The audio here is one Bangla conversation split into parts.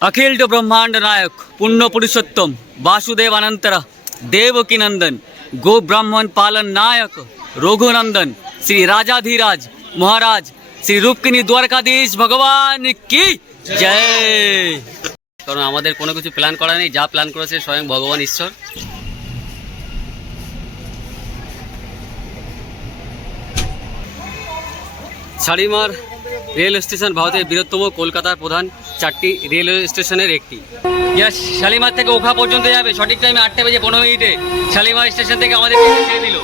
अखिल ब्रह्मांड नायक पुण्य पुरुषोत्तम वासुदेव अनंतर देवकी नंदन गो ब्राह्मण पालन नायक रघुनंदन श्री राजाधिराज महाराज श्री रूपकिनी द्वारकाधीश भगवान की जय। কারণ আমাদের কোনো কিছু প্ল্যান করা নেই, যা প্ল্যান করেছে স্বয়ং ভগবান ঈশ্বর। শালিমার রেল স্টেশন ভারতের বৃহত্তম কলকাতার প্রধান 4টি রেলওয়ে স্টেশনের একটি। শালিমার থেকে ওখা পর্যন্ত যাবে সঠিক টাইমে 8টা বেজে 15 মিনিটে। শালিমার স্টেশন থেকে আমাদের ছেড়ে দিল।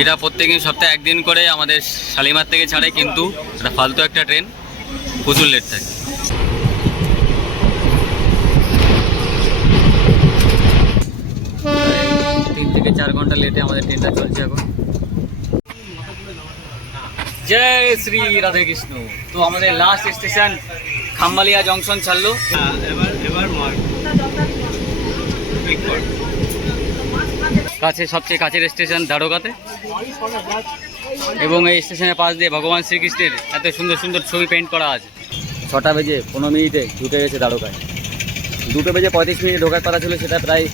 এটা প্রত্যেকদিন সপ্তাহে একদিন করে আমাদের শালিমার থেকে ছাড়ে, কিন্তু এটা ফালতু একটা ট্রেন, প্রচুর লেট থাকে। 3 থেকে 4 ঘন্টা লেটে আমাদের ট্রেনটা চলছে এখন। জয় শ্রী রাধে কৃষ্ণ। তো আমাদের লাস্ট স্টেশন খাম্বালিয়া জংশন ছাড়লো। কাছে সবচেয়ে কাছের স্টেশন দ্বারকাতে, এবং এই স্টেশনের পাশ দিয়ে ভগবান শ্রীকৃষ্ণের এত সুন্দর সুন্দর ছবি পেন্ট করা আছে। 6টা বেজে 15 মিনিটে ঢুকে গেছে দ্বারকায়। 2টা বেজে 35 মিনিটে ঢোকার কথা ছিল, সেটা প্রায়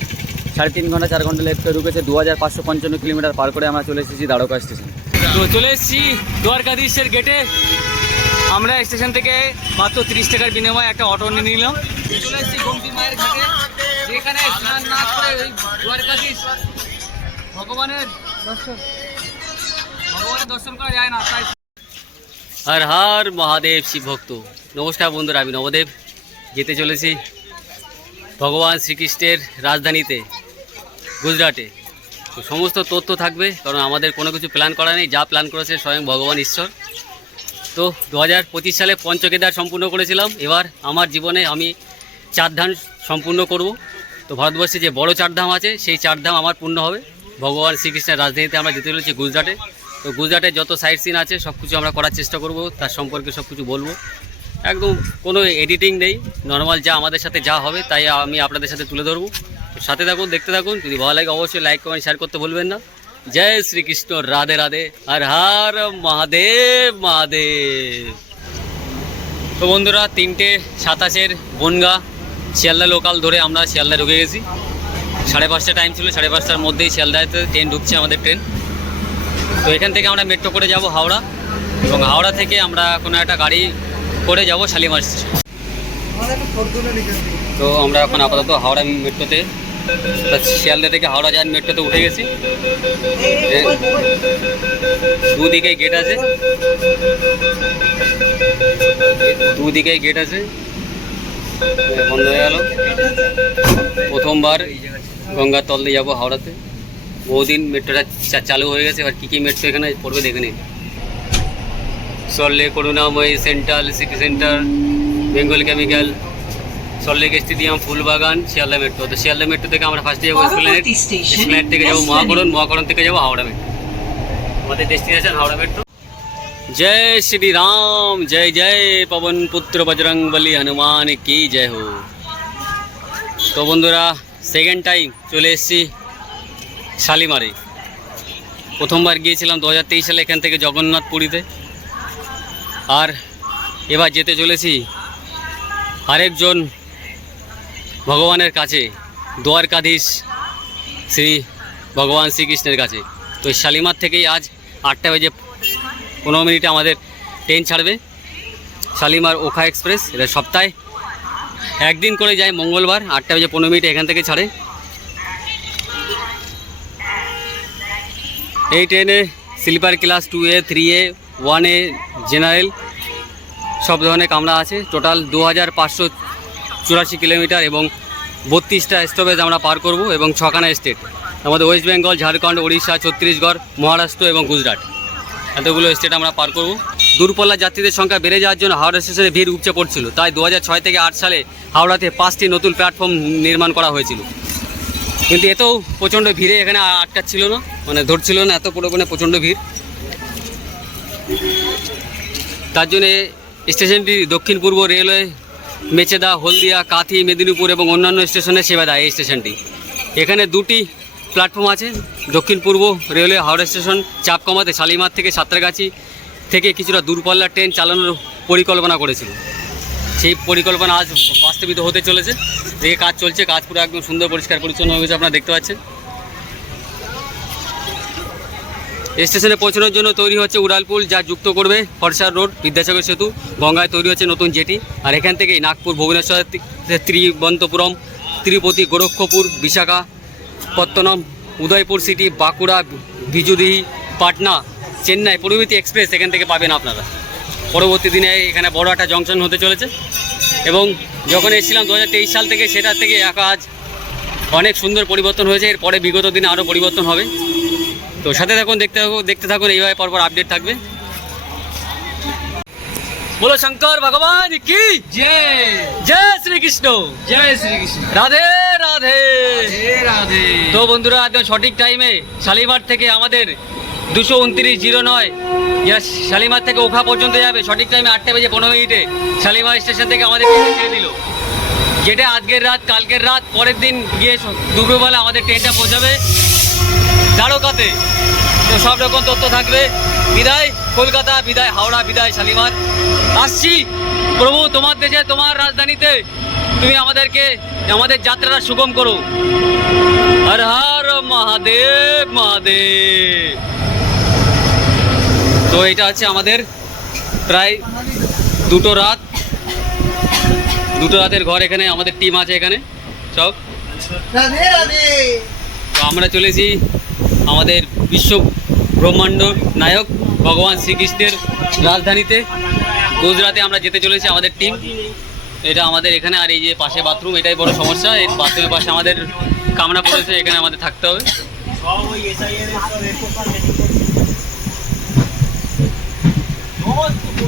3.5 ঘন্টা 4 ঘন্টা লেট করে ঢুকেছে। 2555 কিলোমিটার পার করে আমরা চলে এসেছি দ্বারকা স্টেশন। তো চলে এসেছি দ্বারকাধীশের গেটে। আমরা স্টেশন থেকে মাত্র 30 টাকার বিনিময়ে একটা অটো নিয়ে নিলাম। চলে এসেছি গোমতী মায়ের ঘাটে, যেখানে স্নান না করে ওই দ্বারকাধীশ ভগবানের দর্শন করা যায় না। তাই হর হর মহাদেব শিব ভক্ত। নমস্কার বন্ধুরা, আমি নবদেব। যেতে চলেছি ভগবান শ্রীকৃষ্ণের রাজধানীতে গুজরাটে। তো সমস্ত তথ্য থাকবে, কারণ আমাদের কোনো কিছু প্ল্যান করা নেই, যা প্ল্যান করেছে স্বয়ং ভগবান ঈশ্বর। তো 2025 সালে পঞ্চকেদার সম্পূর্ণ করেছিলাম। এবার আমার জীবনে আমি 4 ধাম সম্পূর্ণ করব। তো ভারতবর্ষে যে বড় 4 ধাম আছে, সেই 4 ধাম আমার পূর্ণ হবে। ভগবান শ্রীকৃষ্ণের রাজধানীতে আমরা যেতে চলেছি গুজরাটে। তো গুজরাটের যত সাইট সিন আছে সব কিছু আমরা করার চেষ্টা করব, তার সম্পর্কে সব কিছু বলবো। একদম কোনো এডিটিং নেই, নর্মাল যা আমাদের সাথে যা হবে তাই আমি আপনাদের সাথে তুলে ধরবো। সাথে থাকুন, দেখতে থাকুন। যদি ভালো লাগে অবশ্যই লাইক কমেন্ট শেয়ার করতে ভুলবেন না। জয় শ্রীকৃষ্ণ, রাধে রাধে, হর হর মহাদেব মহাদেব। তো বন্ধুরা, 3:27 বনগা শিয়ালদা লোকাল ধরে আমরা শিয়ালদা ঢুকে গেছি। 5:30 টাইম ছিল, 5:30টার মধ্যেই শিয়ালদাতে ট্রেন ঢুকছে আমাদের ট্রেন। তো এখান থেকে আমরা মেট্রো করে যাব হাওড়া, এবং হাওড়া থেকে আমরা কোনো একটা গাড়ি করে যাব শালিমার স্টেশন। তো আমরা এখন আপাতত হাওড়া মেট্রোতে, শিয়ালদা থেকে হাওড়া যাওয়ার মেট্রোতে উঠে গেছি। দুদিকেই গেট আছে, দুদিকেই গেট আছে। বন্ধ হয়ে গেল। প্রথমবার গঙ্গার তল দিয়ে যাবো হাওড়াতে। বহুদিন মেট্রোটা চালু হয়ে গেছে। এবার কী কী মেট্রো এখানে পড়বে দেখে নিন। Salt Lake, Karunamoyee, Central, City Centre, Bengal Chemical, Salt Lake stadium, Phoolbagan, Sealdah metro. তো শিয়ালদা মেট্রো থেকে আমরা ফার্স্টে যাবো এসপ্ল্যানেড, এসপ্ল্যানেড থেকে যাবো মহাকরণ, মহাকরণ থেকে যাবো হাওড়া মেট্রো। আমাদের ডেস্টিনেশন হাওড়া মেট্রো। জয় শ্রী রাম, জয় জয় পবন পুত্র বজরং বলি হনুমান কি জয় হো। তো বন্ধুরা, সেকেন্ড টাইম চলে এসেছি শালিমারে। প্রথমবার গিয়েছিলাম 2023 সালে এখান থেকে জগন্নাথ পুরীতে। আর এবার যেতে চলেছি আরেকজন ভগবানের কাছে, দ্বারকাধীশ শ্রী ভগবান শ্রীকৃষ্ণের কাছে। তো শালিমার থেকেই আজ 8টা বেজে 15 মিনিটে আমাদের ট্রেন ছাড়বে শালিমার ওখা এক্সপ্রেস। এটা সপ্তাহে একদিন করে যায়, মঙ্গলবার 8টা বেজে 15 মিনিটে এখান থেকে ছাড়ে। এই ট্রেনে sleeper class 2A, 3A, 1A, general সব ধরনের কামরা আছে। টোটাল 2584 কিলোমিটার এবং 32টা স্টপেজ আমরা পার করব, এবং 6খানা স্টেট আমাদের ওয়েস্ট বেঙ্গল, ঝাড়খণ্ড, উড়িষ্যা, ছত্তিশগড়, মহারাষ্ট্র এবং গুজরাট, এতগুলো স্টেট আমরা পার করব। দূরপল্লার যাত্রীদের সংখ্যা বেড়ে যাওয়ার জন্য হাওড়া স্টেশনে ভিড় উপচে পড়ছিল। তাই 2006 থেকে 8 সালে হাওড়াতে 5টি নতুন প্ল্যাটফর্ম নির্মাণ করা হয়েছিল। কিন্তু এতেও প্রচণ্ড ভিড়ে এখানে আটকাচ্ছিল না, মানে ধরছিল না, এত পরিমাণে প্রচণ্ড ভিড়। তার জন্যে স্টেশনটি দক্ষিণ পূর্ব রেলওয়ে মেচেদা, হলদিয়া, কাথি, মেদিনীপুর এবং অন্যান্য স্টেশনে সেবা দেয়। এই স্টেশনটি এখানে 2টি প্ল্যাটফর্ম আছে। দক্ষিণ পূর্ব রেলওয়ে হাওড়া স্টেশন চাপ কমাতে শালিমার থেকে সাঁতরাগাছি থেকে কিছুটা দূরপাল্লার ট্রেন চালানোর পরিকল্পনা করেছিল। সেই পরিকল্পনা আজ বাস্তবিত হতে চলেছে। যে কাজ চলছে, কাজ পুরো একদম সুন্দর পরিষ্কার পরিচ্ছন্ন হয়ে গেছে, আপনারা দেখতে পাচ্ছেন। স্টেশনে পৌঁছানোর জন্য তৈরি হচ্ছে উড়ালপুল, যা যুক্ত করবে ফরসার রোড, বিদ্যাসাগর সেতু। গঙ্গায় তৈরি হচ্ছে নতুন জেটি। আর এখান থেকেই নাগপুর, ভুবনেশ্বর, ত্রিবন্তপুরম, তিরুপতি, গোরক্ষপুর, বিশাখাপত্তনম, উদয়পুর সিটি, বাঁকুড়া, বিজুদিহি, পাটনা, চেন্নাই প্রভৃতি এক্সপ্রেস এখান থেকে পাবেন আপনারা। পরবর্তী দিনে এখানে বড় একটা জংশন হতে চলেছে। এবং যখন এসেছিলাম 2023 সাল থেকে, সেটা থেকে আজ অনেক সুন্দর পরিবর্তন হয়েছে। এরপরে বিগত দিনে আরও পরিবর্তন হবে। তো সাথে থাকুন, দেখতে থাকুন, এইভাবে পরপর আপডেট থাকবে। বলো শঙ্কর ভগবান কি জয় জয় শ্রীকৃষ্ণ, জয় শ্রীকৃষ্ণ, রাধে রাধে রাধে রাধে। তো বন্ধুরা, একদম সঠিক টাইমে শালিমার থেকে আমাদের 22909 যেটা শালিমার থেকে ওখা পর্যন্ত যাবে, সঠিক টাইমে 8:15 শালিমার স্টেশন থেকে আমাদের ট্রেন ছেড়ে দিল। যেটা আজকের রাত, কালকের রাত, পরের দিন গিয়ে দুপুরবেলা আমাদের ট্রেনটা পৌঁছাবে দ্বারকাতে। তো সব রকম তথ্য থাকবে। বিদায় কলকাতা, বিদায় হাওড়া, বিদায় শালিমার। আসছি প্রভু তোমার দেশে, তোমার রাজধানীতে। তুমি আমাদেরকে আমাদের যাত্রাটা সুগম করো। হর হর মহাদেব মহাদেব। তো এটা হচ্ছে আমাদের প্রায় দুটো রাতের ঘর। এখানে আমাদের টিম আছে, এখানে সব। রাধে রাধে। তো আমরা চলেছি আমাদের বিশ্ব ব্রহ্মাণ্ড নায়ক ভগবান শ্রীকৃষ্ণের রাজধানীতে গুজরাটে আমরা যেতে চলেছি, আমাদের টিম। এটা আমাদের এখানে। আর এই যে পাশে বাথরুম, এটাই বড় সমস্যা। এই বাথরুমের পাশে আমাদের কামরা পড়েছে, এখানে আমাদের থাকতে হবে।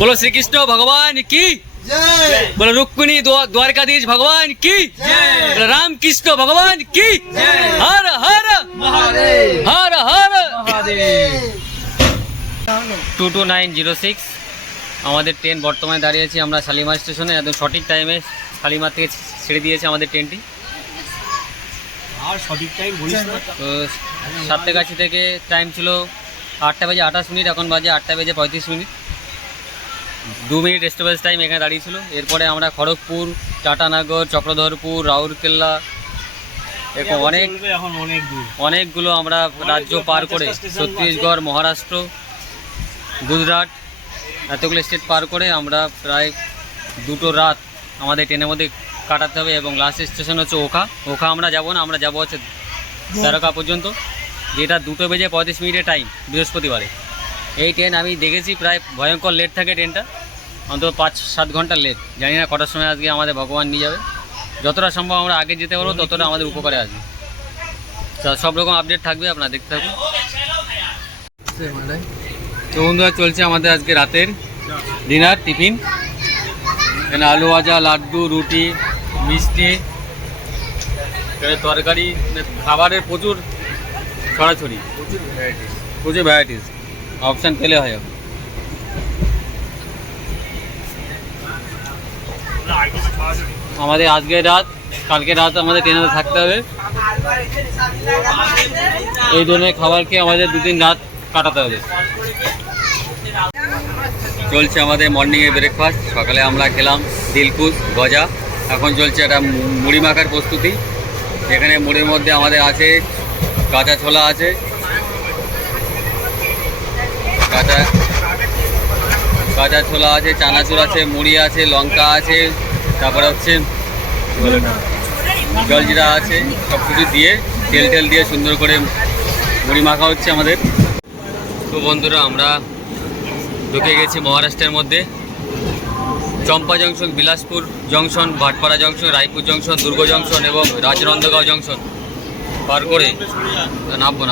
বলো শ্রীকৃষ্ণ ভগবান কি জয় বলো, রুক্মিণী দ্বারকাধীশ ভগবান কি বলো, রামকৃষ্ণ ভগবান কি হর হর মহাদেব হর হর। মহাদেব। 22906 আমাদের ট্রেন বর্তমানে দাঁড়িয়ে আছি আমরা শালিমার স্টেশনে। একদম সঠিক টাইমে শালিমার থেকে ছেড়ে দিয়েছে আমাদের ট্রেনটি। আর সঠিক টাইম বলিস না। তো সাঁতরাগাছি থেকে টাইম ছিল 8:28, এখন বাজে 8:35। 2 মিনিট রেস্টেবেলস টাইম এখানে দাঁড়িয়েছিল। এরপরে আমরা খড়গপুর, টাটানগর, চক্রধরপুর, রাউরকেল্লা, এরকম অনেকগুলো আমরা রাজ্য পার করে, ছত্তিশগড়, মহারাষ্ট্র, গুজরাট, এতগুলো স্টেট পার করে আমরা প্রায় 2 রাত আমাদের ট্রেনের মধ্যে কাটাতে হবে। এবং লাস্ট স্টেশন হচ্ছে ওখা আমরা যাব না, আমরা যাব হচ্ছে দ্বারকা পর্যন্ত, যেটা 2:35 টাইম বৃহস্পতিবারে। এই ট্রেন আমি দেখেছি প্রায় ভয়ঙ্কর লেট থাকে ট্রেনটা, অন্তত 5-7 ঘন্টা লেট। জানি না কটার সময় আজকে আমাদের ভগবান নিয়ে যাবে। যতটা সম্ভব আমরা আগে যেতে পারবো, ততটা আমাদের উপকারে আসবে। সব রকম আপডেট থাকবে, আপনারা দেখতে থাকুন। তো বন্ধুরা, চলছে আমাদের আজকে রাতের ডিনার টিফিন। এখানে আলু ভাজা, লাড্ডু, রুটি, মিষ্টি, তরকারি, খাবারের প্রচুর ছড়াছড়ি, প্রচুর ভ্যারাইটিস, অপশান পেলে হয়। আমাদের আজকের রাত, কালকে রাত আমাদের ট্রেনে থাকতে হবে। এই ধরনের খাবার খেয়ে আমাদের 2-3 রাত কাটাতে হবে। চলছে আমাদের মর্নিংয়ে ব্রেকফাস্ট। সকালে আমরা খেলাম দিলকুশ গজা। এখন চলছে একটা মুড়ি মাখার প্রস্তুতি। এখানে মুড়ির মধ্যে আমাদের আছে কাঁচা ছোলা আছে, কাঁচা ছোলা আছে, চানাচুর আছে, মুড়ি আছে, লঙ্কা আছে, তারপরে হচ্ছে জলজিরা আছে। সব কিছু দিয়ে তেল দিয়ে সুন্দর করে মুড়ি মাখা হচ্ছে আমাদের। তো বন্ধুরা, আমরা ঢুকে গেছি মহারাষ্ট্রের মধ্যে। Champa junction, Bilaspur junction, Bhatapara junction, Raipur junction, Durg junction এবং রাজনন্দগাঁও জংশন পার করে নামবো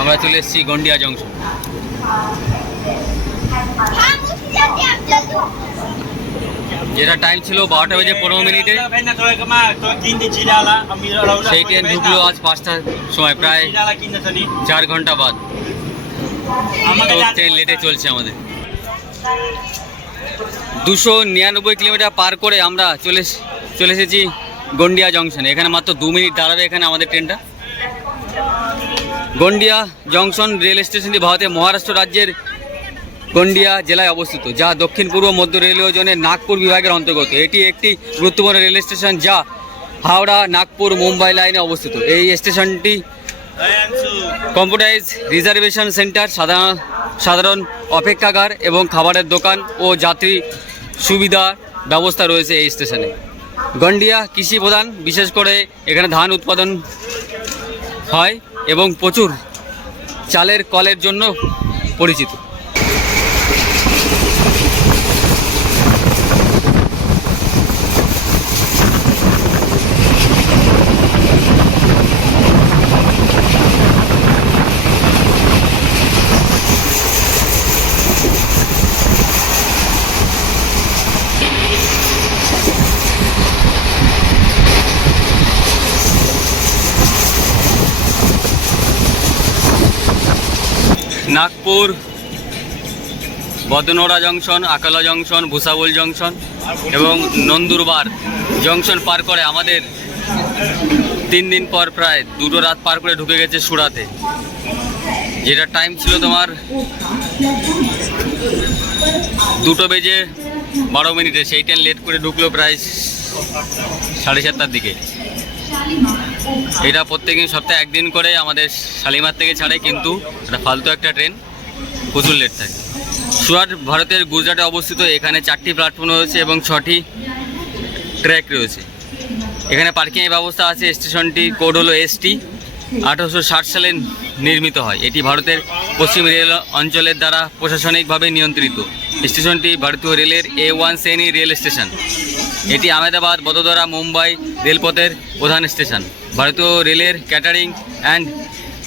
আমরা চলে এসেছি গন্ডিয়া জংশন। যেটা টাইম ছিল 12:15, সেই ট্রেন ঢুকলো আজ 5টার সময়, প্রায় 4 ঘন্টা বাদ। তো ট্রেন লেটে চলছে আমাদের। 299 কিলোমিটার পার করে আমরা চলে এসেছি গন্ডিয়া জংশনে। এখানে মাত্র 2 মিনিট দাঁড়াবে এখানে আমাদের ট্রেনটা। গন্ডিয়া জংশন রেল স্টেশনটি ভারতের মহারাষ্ট্র রাজ্যের গন্ডিয়া জেলায় অবস্থিত, যা দক্ষিণ পূর্ব মধ্য রেলওয়ে জোনের নাগপুর বিভাগের অন্তর্গত। এটি একটি গুরুত্বপূর্ণ রেল স্টেশন যা হাওড়া নাগপুর মুম্বাই লাইনে অবস্থিত। এই স্টেশনটি কম্পিউটারাইজ রিজার্ভেশন সেন্টার, সাধারণ অপেক্ষাগার এবং খাবারের দোকান ও যাত্রী সুবিধা ব্যবস্থা রয়েছে এই স্টেশনে। গন্ডিয়া কৃষি প্রধান, বিশেষ করে এখানে ধান উৎপাদন হয় এবং প্রচুর চালের কলের জন্য পরিচিত। নাগপুর বদনোরা জংশন, আকালা জংশন, ভুসাবল জংশন এবং নন্দুরবার জংশন পার করে আমাদের 3 দিন পর প্রায় 2 রাত পার করে ঢুকে গেছে সুরাতে, যেটা টাইম ছিল তোমার 2:12 সেই ট্রেন লেট করে ঢুকলো প্রায় 7:30টার দিকে। এটা প্রত্যেকদিন সপ্তাহে একদিন করে আমাদের শালিমার থেকে ছাড়ে, কিন্তু এটা ফালতু একটা ট্রেন, প্রচুর লেট থাকে। সুরাট ভারতের গুজরাটে অবস্থিত। এখানে 4টি প্ল্যাটফর্ম রয়েছে এবং 6টি ট্র্যাক রয়েছে। এখানে পার্কিংয়ের ব্যবস্থা আছে। স্টেশনটি কোড হলো ST। 1860 সালে নির্মিত হয়। এটি ভারতের পশ্চিম রেল অঞ্চলের দ্বারা প্রশাসনিকভাবে নিয়ন্ত্রিত। স্টেশনটি ভারতীয় রেলের A1 শ্রেণী রেল স্টেশন। এটি আহমেদাবাদ, বদোদরা, মুম্বাই রেলপথের প্রধান স্টেশন। ভারতীয় রেলের ক্যাটারিং অ্যান্ড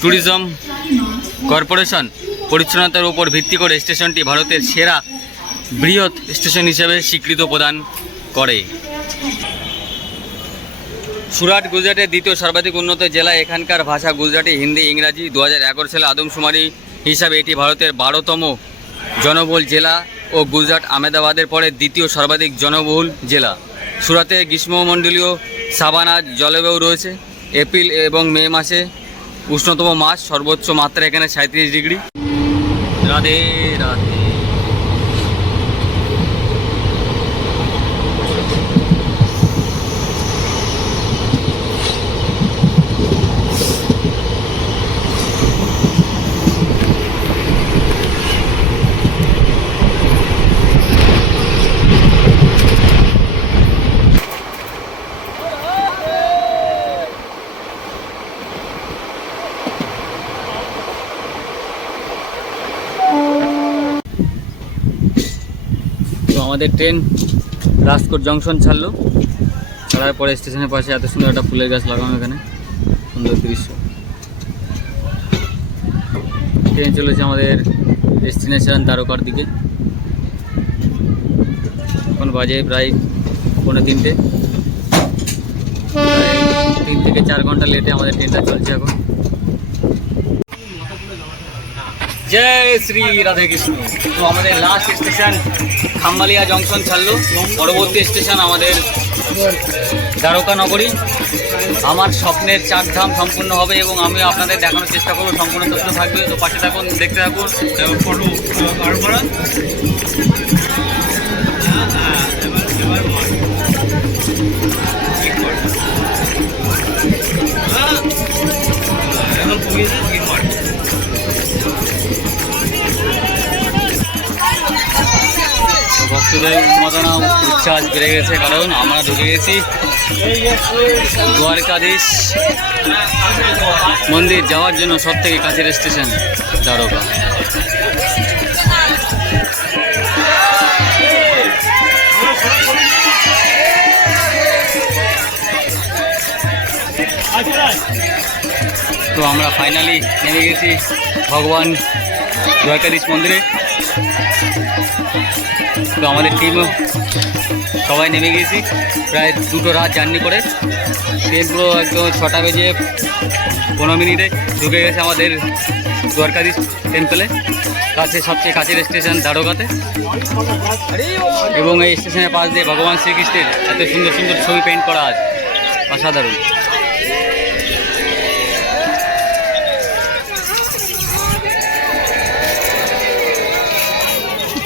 ট্যুরিজম কর্পোরেশন পরিচ্ছন্নতার উপর ভিত্তি করে স্টেশনটি ভারতের সেরা বৃহৎ স্টেশন হিসেবে স্বীকৃতি প্রদান করে। সুরাট গুজরাটের দ্বিতীয় সর্বাধিক উন্নত জেলা। এখানকার ভাষা গুজরাটি, হিন্দি, ইংরাজি। 2011 সালে আদমশুমারি হিসাবে এটি ভারতের 12তম জনবহুল জেলা ও গুজরাট আহমেদাবাদের পরে দ্বিতীয় সর্বাধিক জনবহুল জেলা। সুরাতে গ্রীষ্মমণ্ডলীয় সাভানা জলবায়ু রয়েছে। এপ্রিল এবং মে মাসে উষ্ণতম মাস, সর্বোচ্চ মাত্রা এখানে 37 ডিগ্রি। রাধে রাধে। তো আমাদের ট্রেন রাজকোট জংশন ছাড়লো, ছাড়ার পরে স্টেশনের পাশে এত সুন্দর একটা ফুলের গাছ লাগানো, এখানে সুন্দর দৃশ্য। ট্রেন চলেছে আমাদের ডেস্টিনেশন দ্বারকার দিকে। এখন বাজে প্রায় 2:45। প্রায় 3 থেকে 4 ঘন্টা লেটে আমাদের ট্রেনটা চলছে এখন। জয় শ্রী রাধে কৃষ্ণ। তো আমাদের লাস্ট স্টেশন খাম্বালিয়া জংশন ছাড়লো। পরবর্তী স্টেশন আমাদের দ্বারকা নগরী। আমার স্বপ্নের 4 ধাম সম্পূর্ণ হবে এবং আমি আপনাদের দেখানোর চেষ্টা করবো। সম্পূর্ণ তথ্য থাকবে, তো পাশে থাকুন, দেখতে থাকুন। ফটো আরো করা ভক্তদের উন্মাদনা উচ্ছ্বাস বেড়ে গেছে, কারণ আমরা ঢুকে গেছি দ্বারকাধীশ মন্দির যাওয়ার জন্য সবথেকে কাছের স্টেশন দ্বারকা। তো আমরা ফাইনালি নেমে গেছি ভগবান দ্বারকাধীশ মন্দিরে। তো আমাদের টিমও সবাই নেমে গেছি প্রায় 2 রাত জার্নি করে। ট্রেন পুরো একদম 6:15 ঢুকে গেছে আমাদের দ্বারকাধীশ টেম্পলে, কাছে সবচেয়ে কাছের স্টেশন দ্বারকাতে। এবং এই স্টেশনের পাশ দিয়ে ভগবান শ্রীকৃষ্ণের এত সুন্দর সুন্দর ছবি পেইন্ট করা আছে, অসাধারণ।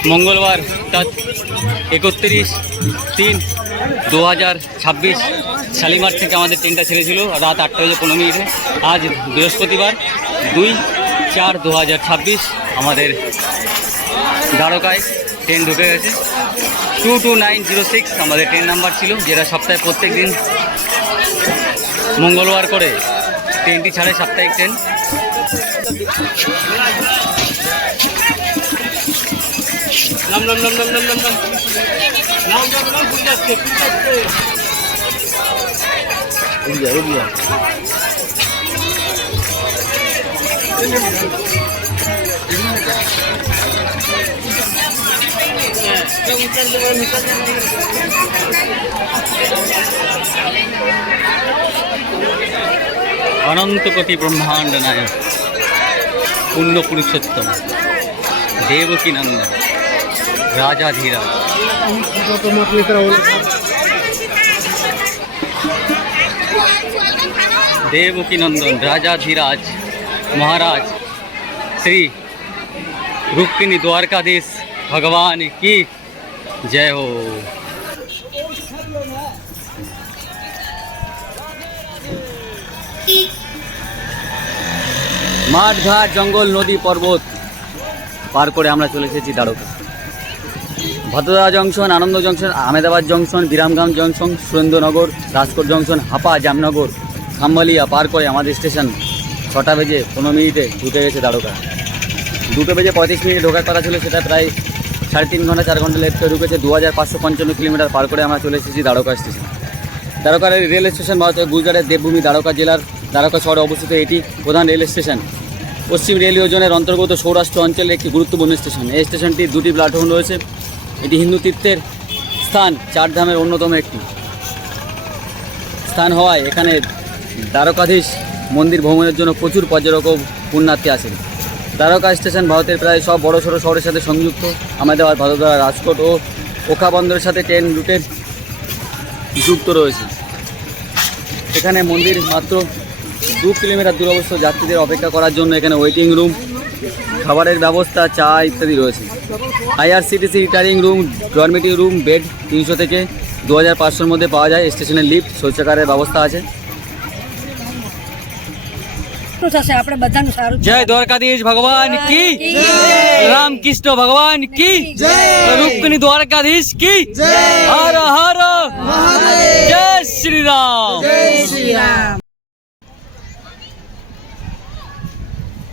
মঙ্গলবার অর্থাৎ 31/3/2026 শালিমার থেকে আমাদের ট্রেনটা ছেড়েছিল রাত 8:15। আজ বৃহস্পতিবার 2/4/2026 আমাদের দ্বারকায় ট্রেন ঢুকে গেছে। 22906 আমাদের ট্রেন নাম্বার ছিল, যেটা সপ্তাহে প্রত্যেক দিন মঙ্গলবার করে ট্রেনটি ছাড়ে, সাপ্তাহিক ট্রেন। নাম নাম নাম নাম নাম নাম নাম নাম নাম নাম ভুল যাচ্ছে অনন্ত কোটি ব্রহ্মাণ্ড নায়ক পূর্ণ পুরুষোত্তম দেবকী নন্দন রাজাধীরাজ देवकी नंदन राजाधीराज महाराज श्री रुक्मिणी द्वारकाधीश भगवान की जय हो। মাঠ ঘাট জঙ্গল নদী পর্বত পার করে আমরা চলে এসেছি Dwarka. Vadodara junction, Anand junction, Ahmedabad junction, Viramgam junction, Surendranagar, Rajkot junction, Hapa, Jamnagar, Khambhalia পার করে আমাদের স্টেশন 6:15 ঢুকে গেছে দ্বারকা। 2:35 ঢোকার কথা ছিল, সেটা প্রায় 3.5 ঘন্টা 4 ঘন্টা লেট করে ঢুকেছে। 2555 কিলোমিটার পার করে আমরা চলে এসেছি Dwarka station. Dwarka rail station ভারতের গুজরাটের দেবভূমি দ্বারকা জেলার দ্বারকা শহরে অবস্থিত। এটি প্রধান রেল স্টেশন, পশ্চিম রেল জোনের অন্তর্গত সৌরাষ্ট্র অঞ্চলের একটি গুরুত্বপূর্ণ স্টেশন। এই স্টেশনটির 2টি প্ল্যাটফর্ম রয়েছে। এটি হিন্দু তীর্থের স্থান, 4 ধামের অন্যতম একটি স্থান হওয়ায় এখানে দ্বারকাধীশ মন্দির ভ্রমণের জন্য প্রচুর পর্যটক ও পুণ্যার্থী আসেন। দ্বারকা স্টেশন ভারতের প্রায় সব বড় সড়ো শহরের সাথে সংযুক্ত। আহমেদাবাদ, ভাদোদরা, রাজকোট ও ওখা বন্দরের সাথে ট্রেন রুটের যুক্ত রয়েছে। এখানে মন্দির মাত্র 2 কিলোমিটার দূর অবস্থিত। যাত্রীদের অপেক্ষা করার জন্য এখানে ওয়েটিং রুম, খাবারের ব্যবস্থা, চা ইত্যাদি রয়েছে। IRCTC retiring room, dormitory room, bed 300 থেকে 2500-র মধ্যে পাওয়া যায়। স্টেশনের লিফট, শৌচাগারের ব্যবস্থা আছে। जय द्वारकाधीश भगवान की, राम कृष्ण भगवान की, रुक्मिणी द्वारकाधीश की, हर हर जय श्री राम।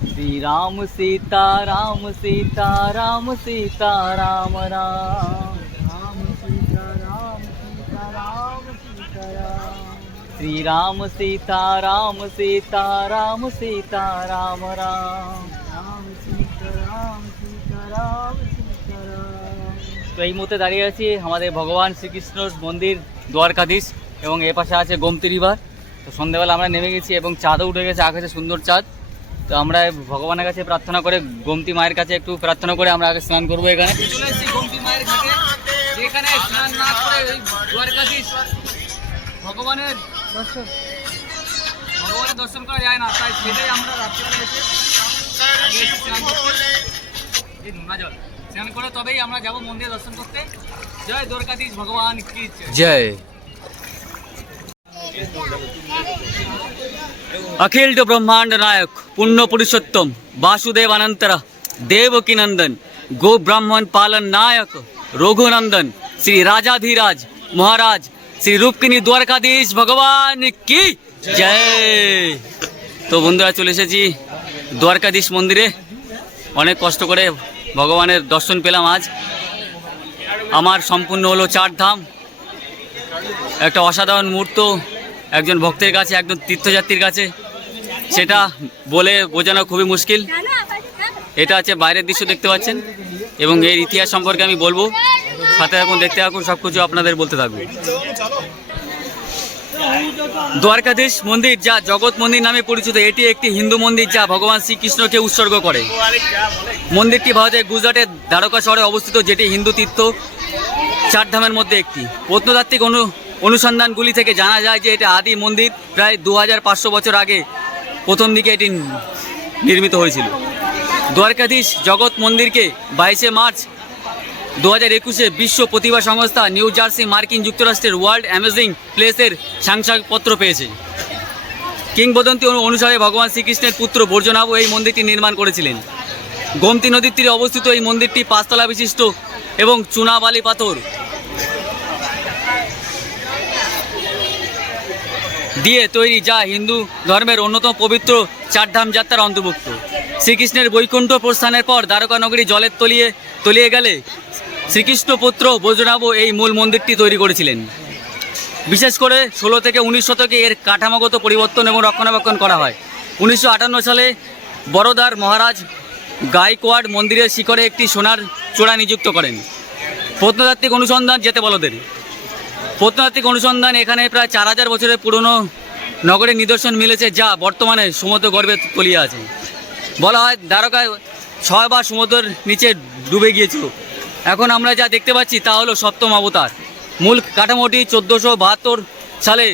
श्री राम सीता राम सीता राम सीता राम राम राम सीता राम सीता राम सीता राम। श्री राम सीता राम सीता राम सीता राम राम राम सीता राम सीता राम सीता राम। তো এই মুহূর্তে দাঁড়িয়ে আছি আমাদের ভগবান শ্রীকৃষ্ণর মন্দির দ্বারকাধীশ, এবং এর পাশে আছে গোমতী রিভার। তো সন্ধ্যাবেলা আমরা নেমে গেছি এবং চাঁদও উঠে গেছে, আকাশে সুন্দর চাঁদ। তো আমরা ভগবানের কাছে প্রার্থনা করে, গোমতী মায়ের কাছে একটু প্রার্থনা করে আমরা আগে স্নান করবো। এখানে চলে এসেছি গোমতী মায়ের ঘাটে, যেখানে স্নান না করে দ্বারকাধীশ ভগবানের দর্শন করা যায় না, তাই সেটাই আমরা রাত্রিবেলা এসে স্নান করে তবেই আমরা যাবো মন্দির দর্শন করতে। জয় দ্বারকাধীশ ভগবান কি জয়। अखिल ब्रह्मांड नायक पुण्य पुरुषोत्तम वासुदेव अनंतर देवकी नंदन गो ब्राह्मण पालन नायक रघुनंदन श्री राजाधीराज महाराज श्री रूपकिनी द्वारकाधीश भगवान की जय। तो बंधुरा चले एसेছি द्वारकाधीश मंदिरे, अनेक कष्ट करे भगवानेर दर्शन पेलाम। आज आमार सम्पूर्ण हलो 4 धाम, एक असाधारण मुहूर्त একজন ভক্তের কাছে, একজন তীর্থযাত্রীর কাছে, সেটা বলে বোঝানো খুবই মুশকিল। এটা হচ্ছে বাইরের দৃশ্য দেখতে পাচ্ছেন, এবং এর ইতিহাস সম্পর্কে আমি বলবো। সাথে থাকুন, দেখতে থাকুন, সব কিছু আপনাদের বলতে থাকবো। দ্বারকাধীশ মন্দির, যা জগৎ মন্দির নামে পরিচিত, এটি একটি হিন্দু মন্দির যা ভগবান শ্রীকৃষ্ণকে উৎসর্গ করে। মন্দিরটি ভারতের গুজরাটের দ্বারকা শহরে অবস্থিত, যেটি হিন্দু তীর্থ 4 ধামের মধ্যে একটি। প্রত্নতাত্ত্বিক অনুসন্ধানগুলি থেকে জানা যায় যে এটা আদি মন্দির প্রায় 2500 বছর আগে প্রথম দিকে এটি নির্মিত হয়েছিল। দ্বারকাধীশ জগৎ মন্দিরকে 22শে মার্চ 2021-এ বিশ্ব প্রতিভা সংস্থা নিউ জার্সি মার্কিন যুক্তরাষ্ট্রের ওয়ার্ল্ড অ্যামেজিং প্লেসের শংসাপত্র পেয়েছে। কিংবদন্তি অনুসারে ভগবান শ্রীকৃষ্ণের পুত্র বর্জনাভ এই মন্দিরটি নির্মাণ করেছিলেন। গোমতী নদীর তীরে অবস্থিত এই মন্দিরটি 5 তলা বিশিষ্ট এবং চুনাবালি পাথর দিয়ে তৈরি, যা হিন্দু ধর্মের অন্যতম পবিত্র চারধাম যাত্রার অন্তর্ভুক্ত। শ্রীকৃষ্ণের বৈকুণ্ঠ প্রস্থানের পর দ্বারকা নগরী জলের তলিয়ে গেলে শ্রীকৃষ্ণ পুত্র বৈজনাভ এই মূল মন্দিরটি তৈরি করেছিলেন। বিশেষ করে 16 থেকে 19 শতকে এর কাঠামোগত পরিবর্তন এবং রক্ষণাবেক্ষণ করা হয়। 1958 সালে বরোদার মহারাজ গায়কোয়াড় মন্দিরের শিখরে একটি সোনার চূড়া নিযুক্ত করেন। প্রত্নতাত্ত্বিক অনুসন্ধান যেতে বলদের প্রত্নতাত্ত্বিক অনুসন্ধান এখানে প্রায় 4000 বছরের পুরনো নগরের নিদর্শন মিলেছে, যা বর্তমানে সমুদ্র গর্ভে তলিয়ে আছে। বলা হয় দ্বারকায় 6 বার সমুদ্রের নিচে ডুবে গিয়েছিল। এখন আমরা যা দেখতে পাচ্ছি তা হলো সপ্তম অবতার। মূল কাঠামোটি 1472 সালে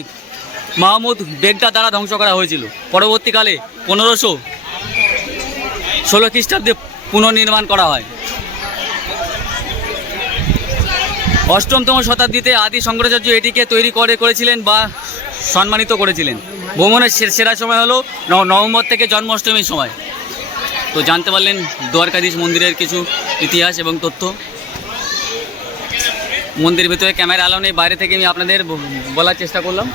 মাহমুদ বেগদা দ্বারা ধ্বংস করা হয়েছিল। পরবর্তীকালে 1516 খ্রিস্টাব্দে পুনর্নির্মাণ করা হয়। অষ্টমতম শতাব্দীতে আদি শঙ্করাচার্য এটিকে তৈরি করেছিলেন বা সম্মানিত করেছিলেন। ভ্রমণের সেরা সময় হলো নভেম্বর থেকে জন্মাষ্টমীর সময়। তো জানতে পারলেন দ্বারকাধীশ মন্দিরের কিছু ইতিহাস এবং তথ্য। মন্দিরের ভিতরে ক্যামেরা অ্যালাউ নেই, বাইরে থেকে আমি আপনাদের বলার চেষ্টা করলাম।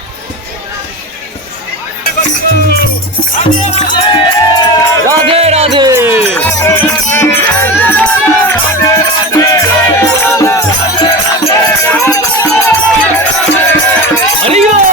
রাধে রাধে। Hare